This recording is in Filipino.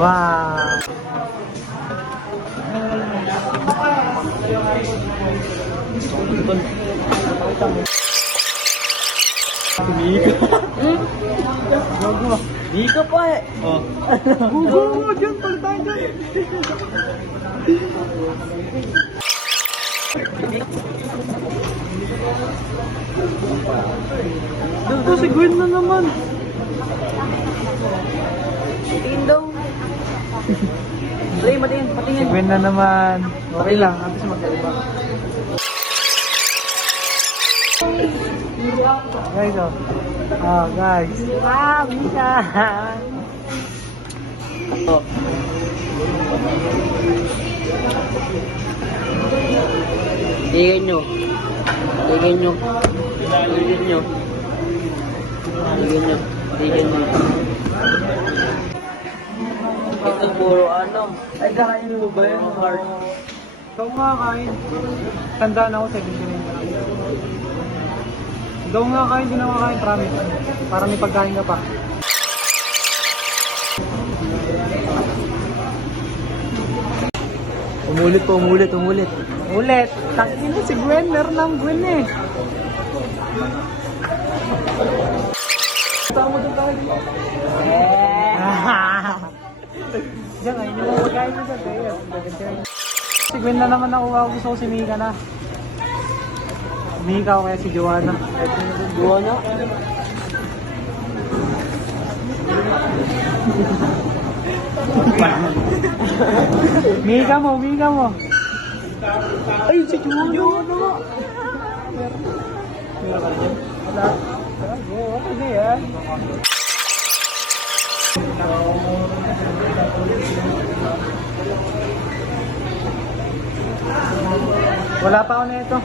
Wow. Dito pa eh. Oh. Gugo dyan, palitan dyan. Dito si Gwen na naman. Tingin daw. Ray, matingin, patingin. Si Gwen na naman. Okay lang, antes magkaiba. Guys, oh. Oh, guys. Wow, bisa. Oh. Tingin nyo. Tingin nyo. Tingin nyo. Tingin nyo. Tingin nyo. Ito puro ano. Ay, kakain mo ba yung heart? Ikaw nga kain. Tandaan ako, 79 ka lang. Ikaw nga kain, di na makain, promise. Para may pagkain ka pa. Umulit po, umulit, umulit. Ulit! Takin na si Gwen, meron ng Gwen eh. Tama doon tayo. Diyan, ayun yung mga pagkain mo dyan. Si Gwen na naman nakuha ko, gusto ko si Mika na. Mika o kaya si Joanna. Joanna? Mika mo, Mika mo. Ay, si Joanna! Wala. Okay na yan. Wala pa ako na ito.